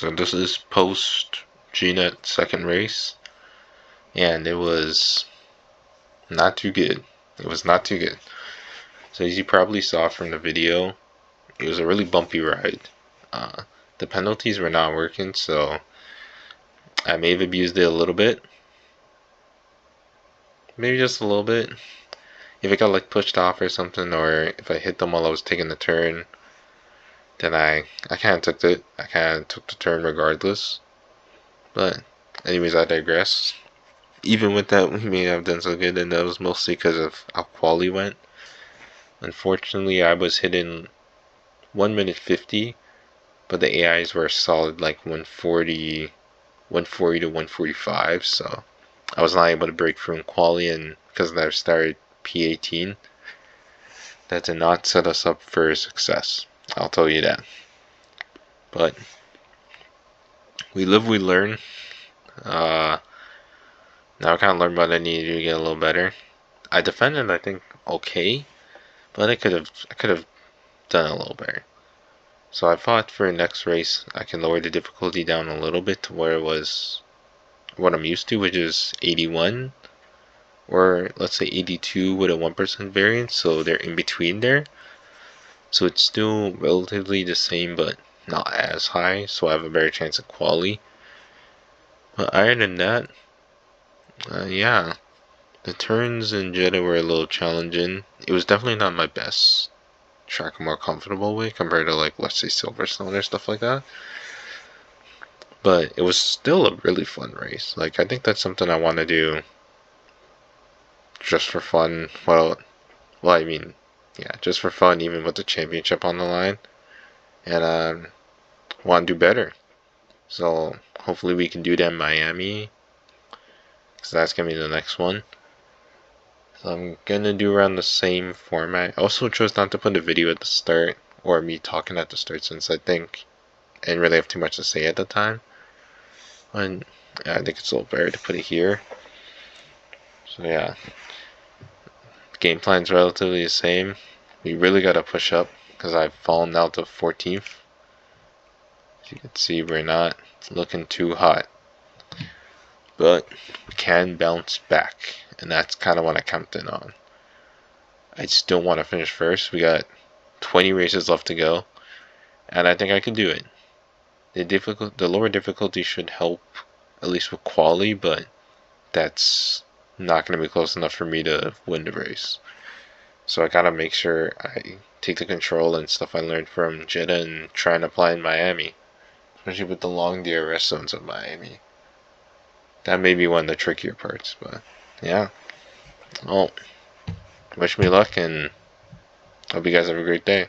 So this is post GNet second race, and it was not too good. It was not too good. So as you probably saw from the video, it was a really bumpy ride. The penalties were not working, so I may have abused it a little bit. Maybe just a little bit. If it got like pushed off or something, or if I hit them while I was taking the turn, then I kind of took it. I kind of took the turn regardless. But anyways, I digress. Even with that, we may have done so good, and that was mostly because of how quali went. Unfortunately, I was hitting 1 minute 50, but the AIs were solid like 140 to 145, so I was not able to break through in quali, and because I started P18, that did not set us up for success. I'll tell you that. But we live, we learn. Now I kind of learned what I needed to get a little better. I defended, I think, okay, but I could have done a little better. So I thought for next race I can lower the difficulty down a little bit to where it was what I'm used to, which is 81, or let's say 82 with a 1% variance, so they're in between there. So it's still relatively the same, but not as high, so I have a better chance of quali. But other than that, yeah, the turns in Jeddah were a little challenging. It was definitely not my best track I'm more comfortable with compared to, like, let's say Silverstone or stuff like that. But it was still a really fun race. Like, I think that's something I want to do just for fun. Well, I mean, yeah, just for fun, even with the championship on the line. And want to do better. So hopefully we can do that in Miami, because that's gonna be the next one. So I'm gonna do around the same format. I also chose not to put a video at the start, or me talking at the start, since I think I didn't really have too much to say at the time. And yeah, I think it's a little better to put it here. So yeah, game plan's relatively the same. We really gotta push up because I've fallen out to 14th. As you can see, we're not looking too hot, but we can bounce back, and that's kind of what I counted on. I still want to finish first. We got 20 races left to go, and I think I can do it. The lower difficulty should help, at least with quali, but that's not going to be close enough for me to win the race. So I gotta make sure I take the control and stuff I learned from Jeddah and try and apply in Miami, especially with the long DRS zones of Miami. That may be one of the trickier parts, but yeah. Well, wish me luck, and hope you guys have a great day.